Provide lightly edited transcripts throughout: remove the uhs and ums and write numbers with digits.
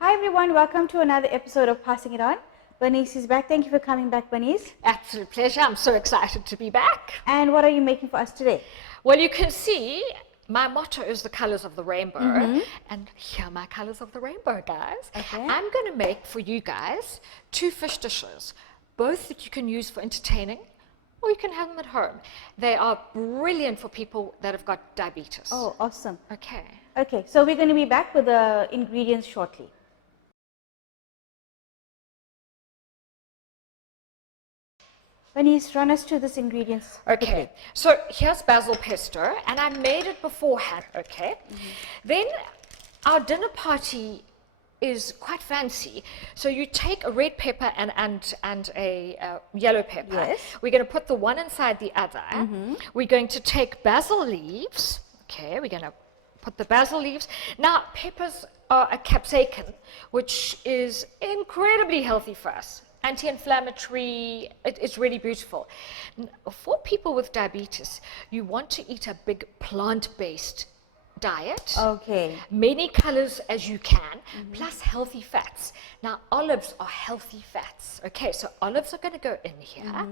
Hi everyone, welcome to another episode of Passing It On. Bernice is back. Thank you for coming back, Bernice. Absolute pleasure. I'm so excited to be back. And what are you making for us today? Well, you can see my motto is the colors of the rainbow. And here are my colors of the rainbow, guys. Okay. I'm going to make for you guys 2 fish dishes, both that you can use for entertaining or you can have them at home. They are brilliant for people that have got diabetes. Oh, awesome. Okay. Okay, so we're going to be back with the ingredients shortly. Bernice, run us through these ingredients. Okay, quickly. so here's basil pesto, and I made it beforehand, okay? Then our dinner party is quite fancy. So you take a red pepper and a yellow pepper. Yes. We're going to put the one inside the other. We're going to take basil leaves. Okay, we're going to put the basil leaves. Now, peppers are a capsicum, which is incredibly healthy for us. Anti-inflammatory, it's really beautiful. For people with diabetes, you want to eat a big plant-based diet. Okay. Many colors as you can, plus healthy fats. Now, olives are healthy fats. Okay, so olives are going to go in here.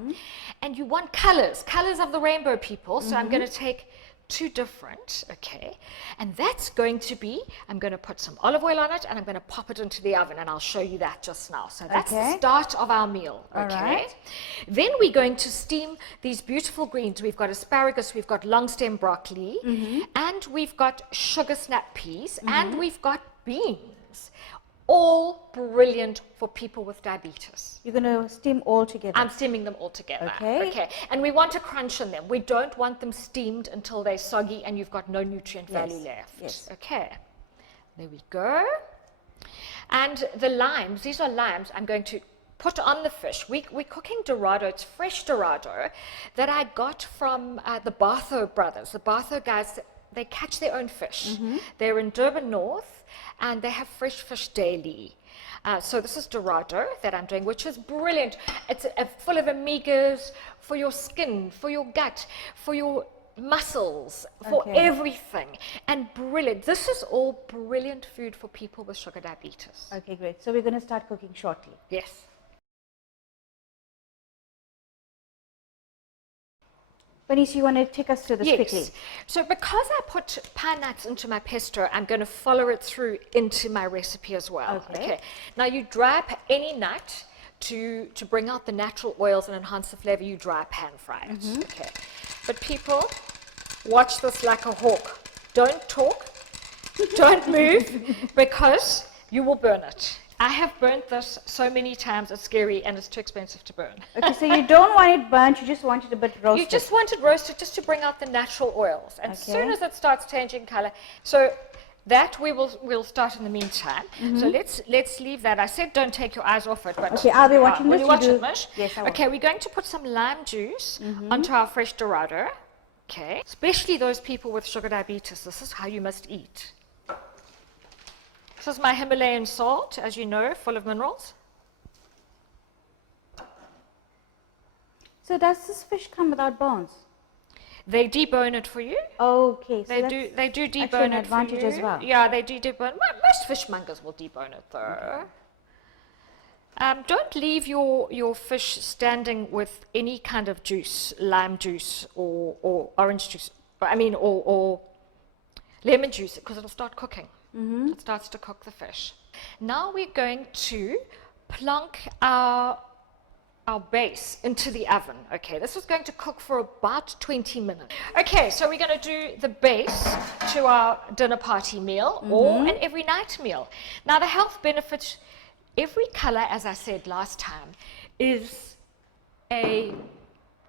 And you want colors of the rainbow, people. So I'm going to take 2 different, okay, and that's going to be, I'm going to put some olive oil on it and I'm going to pop it into the oven, and I'll show you that just now. So that's the start of our meal, okay. All right. Then we're going to steam these beautiful greens. We've got asparagus, we've got long stem broccoli, and we've got sugar snap peas, and we've got beans. All brilliant for people with diabetes. You're going to steam all together. I'm steaming them all together. Okay. Okay. And we want a crunch in them. We don't want them steamed until they're soggy and you've got no nutrient value left. Yes. Okay. There we go. And the limes, these are limes I'm going to put on the fish. We're cooking Dorado. It's fresh Dorado that I got from the Bartho brothers. The Bartho guys, they catch their own fish. They're in Durban North, and they have fresh fish daily. So this is Dorado that I'm doing, which is brilliant. It's full of omegas for your skin, for your gut, for your muscles, for everything. And brilliant. This is all brilliant food for people with sugar diabetes. Okay, great. So we're going to start cooking shortly. Yes. Bernice, you want to take us through this quickly? So because I put pine nuts into my pesto, I'm going to follow it through into my recipe as well. Okay. Now you dry any nut to bring out the natural oils and enhance the flavor. You dry pan fry it. Okay. But people, watch this like a hawk. Don't talk. Don't move, because you will burn it. I have burnt this so many times, it's scary and it's too expensive to burn. Okay, so you don't want it burnt, you just want it a bit roasted. You just want it roasted just to bring out the natural oils. And as soon as it starts changing color, so that we'll start in the meantime. So let's leave that. I said don't take your eyes off it, but okay, I'll be watching this. Will you watch it, Mish? Yes, I will. Okay, we're going to put some lime juice onto our fresh Dorado. Okay, especially those people with sugar diabetes, this is how you must eat. This is my Himalayan salt, as you know, full of minerals. So does this fish come without bones? They debone it for you. Okay, so They do debone an it advantage for you. as well. Yeah, they do debone. Most fishmongers will debone it though. Don't leave your fish standing with any kind of juice, lime juice or orange juice. Or lemon juice, because it'll start cooking. It starts to cook the fish. Now we're going to plonk our base into the oven. Okay, this is going to cook for about 20 minutes. Okay, so we're going to do the base to our dinner party meal or an every night meal. Now the health benefits, every color, as I said last time, is a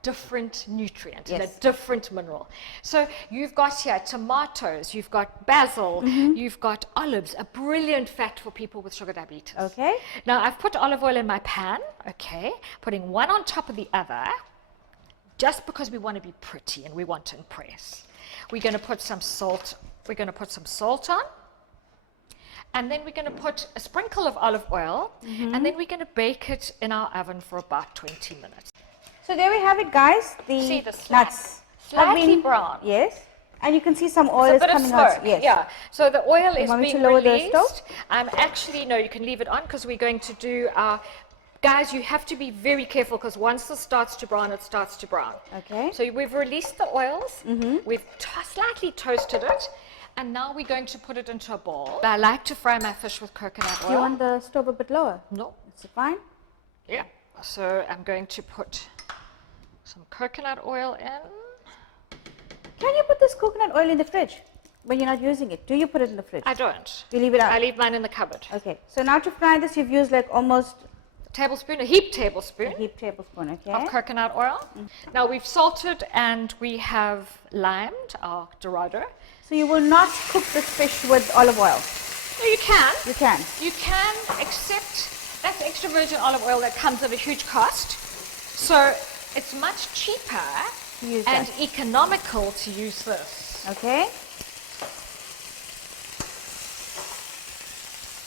different nutrient and a different mineral. So you've got here tomatoes, you've got basil, you've got olives, a brilliant fat for people with sugar diabetes. Okay. Now I've put olive oil in my pan, okay, putting one on top of the other, just because we want to be pretty and we want to impress. We're going to put some salt, on. And then we're going to put a sprinkle of olive oil, and then we're going to bake it in our oven for about 20 minutes. So there we have it, guys. See the nuts slightly have been brown. Yes. And you can see some oil It's is a bit of coming smoke. out. Yes. Yeah. So the oil is want me being to lower the released. stove? Actually, no, you can leave it on because we're going to do our. Guys, you have to be very careful because once this starts to brown, it starts to brown. Okay. So we've released the oils. We've slightly toasted it. And now we're going to put it into a bowl. I like to fry my fish with coconut oil. Do you want the stove a bit lower? No. Is it fine? Yeah. So I'm going to put some coconut oil in. Can you put this coconut oil in the fridge when you're not using it? Do you put it in the fridge? I don't. You leave it out? I leave mine in the cupboard. Okay. So now to fry this, you've used like almost A tablespoon, a heaped tablespoon. a heaped tablespoon, okay? Of coconut oil. Now we've salted and we have limed our Dorado. So you will not cook this fish with olive oil. No, you can. You can. You can, except that's extra virgin olive oil that comes at a huge cost. So it's much cheaper To use and that. economical to use this. Okay.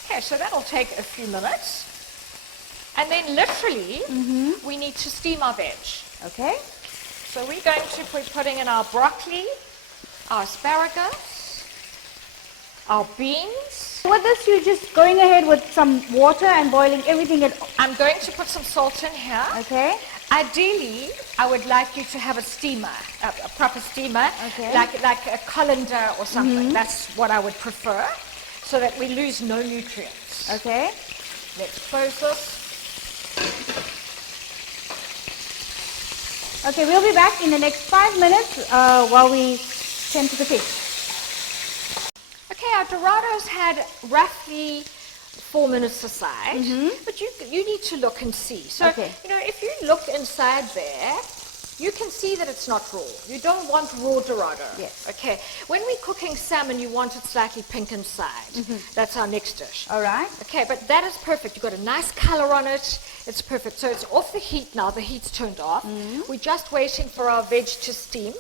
Okay, so that'll take a few minutes. And then literally, we need to steam our veg. Okay. So we're going to be putting in our broccoli, our asparagus, our beans. With this, you're just going ahead with some water and boiling everything in. I'm going to put some salt in here. Okay. Ideally, I would like you to have a steamer, a proper steamer, Okay. like a colander or something. That's what I would prefer, so that we lose no nutrients. Okay. Let's close this. Okay, we'll be back in the next 5 minutes while we tend to the fish. Okay, our Dorados had roughly 4 minutes aside, but you need to look and see. So, Okay. you know, if you look inside there, you can see that it's not raw. You don't want raw Dorado. Yes. Okay. When we're cooking salmon, you want it slightly pink inside. That's our next dish. All right. Okay, but that is perfect. You've got a nice color on it. It's perfect. So it's off the heat now. The heat's turned off. We're just waiting for our veg to steam.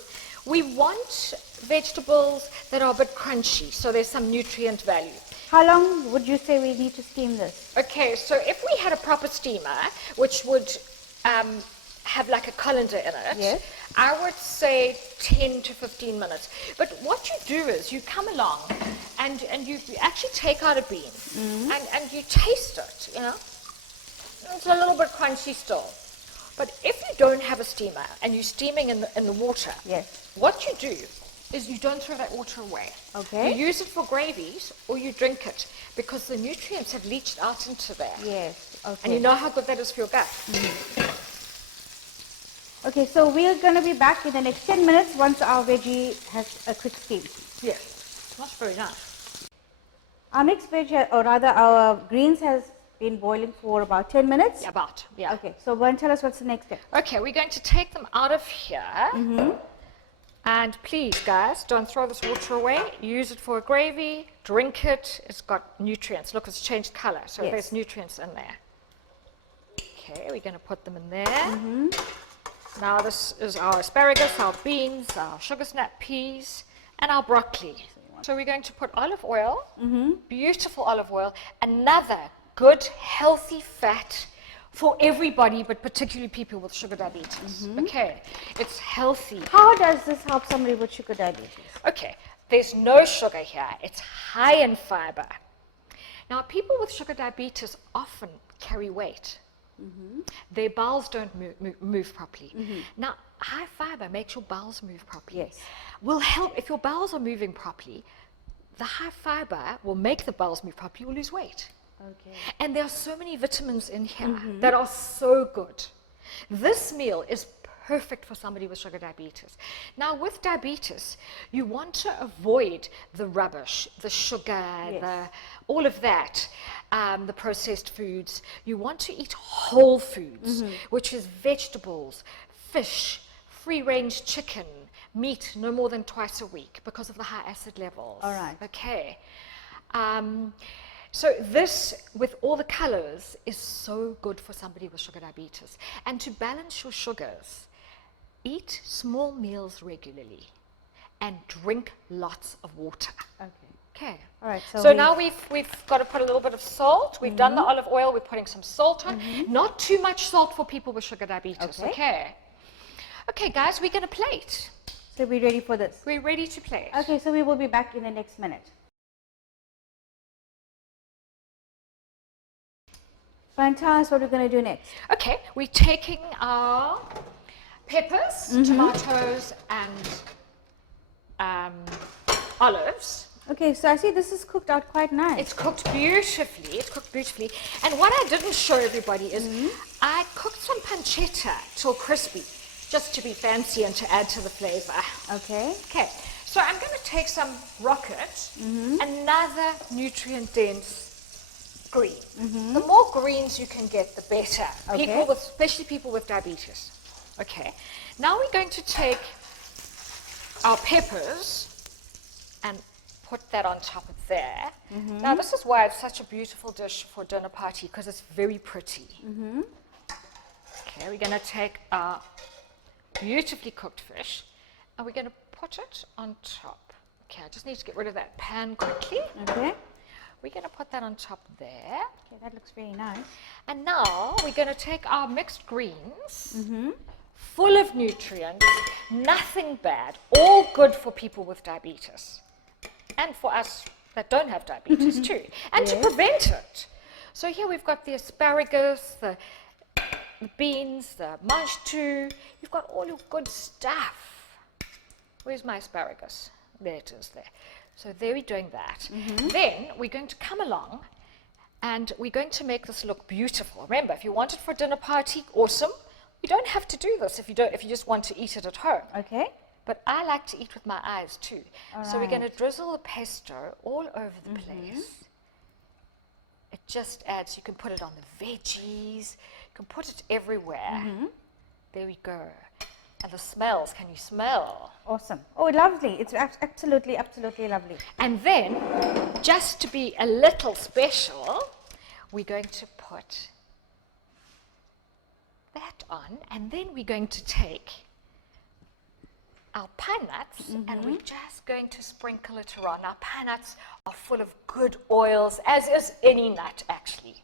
We want vegetables that are a bit crunchy, so there's some nutrient value. How long would you say we need to steam this? Okay, so if we had a proper steamer, which would have like a colander in it, Yes. I would say 10 to 15 minutes. But what you do is you come along and you actually take out a bean and you taste it, you know. It's a little bit crunchy still. But if you don't have a steamer and you're steaming in the water, Yes. what you do is you don't throw that water away. Okay. You use it for gravies or you drink it because the nutrients have leached out into there. Yes. Okay. And you know how good that is for your gut. Okay, so we're going to be back in the next 10 minutes once our veggie has a quick steam. Yes. Smells very nice. Our mixed veg, or rather our greens has been boiling for about 10 minutes. Yeah. Okay, so Vern, tell us what's the next step. Okay, we're going to take them out of here. And please, guys, don't throw this water away. Use it for a gravy. Drink it. It's got nutrients. Look, it's changed color, so Yes. there's nutrients in there. Okay, we're going to put them in there. Now this is our asparagus, our beans, our sugar snap peas, and our broccoli. So we're going to put olive oil, beautiful olive oil, another good healthy fat for everybody, but particularly people with sugar diabetes. Okay, it's healthy. How does this help somebody with sugar diabetes? Okay, there's no sugar here. It's high in fiber. Now, people with sugar diabetes often carry weight. Their bowels don't move properly. Now, high fiber makes your bowels move properly. Yes. Will help if your bowels are moving properly. The high fiber will make the bowels move properly. You'll lose weight. Okay. And there are so many vitamins in here that are so good. This meal is perfect for somebody with sugar diabetes. Now, with diabetes, you want to avoid the rubbish, the sugar, all of that, the processed foods. You want to eat whole foods, which is vegetables, fish, free-range chicken, meat no more than twice a week because of the high acid levels. All right. Okay. So this, with all the colors, is so good for somebody with sugar diabetes. And to balance your sugars, eat small meals regularly and drink lots of water. Okay. Okay. All right. So now we've got to put a little bit of salt. We've done the olive oil. We're putting some salt on. Not too much salt for people with sugar diabetes. Okay. Okay, guys, we're going to plate. So we're ready for this. We're ready to play it. Okay, so we will be back in the next minute. Fine, tell us what we're going to do next. Okay, we're taking our peppers, tomatoes, and olives. Okay, so I see this is cooked out quite nice. It's cooked beautifully. It's cooked beautifully. And what I didn't show everybody is I cooked some pancetta till crispy, just to be fancy and to add to the flavor. Okay. Okay, so I'm going to take some rocket, another nutrient-dense green. The more greens you can get, the better. Okay. Especially people with diabetes. Okay, now we're going to take our peppers and put that on top of there. Now this is why it's such a beautiful dish for dinner party, because it's very pretty. Okay, we're going to take our beautifully cooked fish and we're going to put it on top. Okay, I just need to get rid of that pan quickly. Okay. We're going to put that on top there. Okay, that looks very nice. And now we're going to take our mixed greens, full of nutrients, nothing bad, all good for people with diabetes. And for us that don't have diabetes too, and to prevent it. So here we've got the asparagus, the beans, the mange tout. You've got all your good stuff. Where's my asparagus? There it is there. So there we're doing that. Then we're going to come along and we're going to make this look beautiful. Remember, if you want it for a dinner party, awesome. You don't have to do this if you just want to eat it at home. Okay. But I like to eat with my eyes too. So we're going to drizzle the pesto all over the place. It just adds, you can put it on the veggies, you can put it everywhere. There we go. And the smells, can you smell? Awesome. Oh, lovely. It's absolutely, absolutely lovely. And then, just to be a little special, we're going to put that on, and then we're going to take our pine nuts and we're just going to sprinkle it around. Now, pine nuts are full of good oils, as is any nut actually.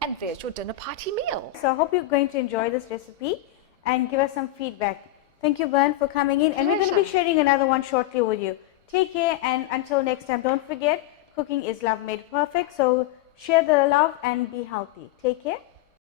And there's your dinner party meal. So I hope you're going to enjoy this recipe and give us some feedback. Thank you, Bern, for coming in. And we're going to be sharing another one shortly with you. Take care, and until next time, don't forget, cooking is love made perfect. So share the love and be healthy. Take care.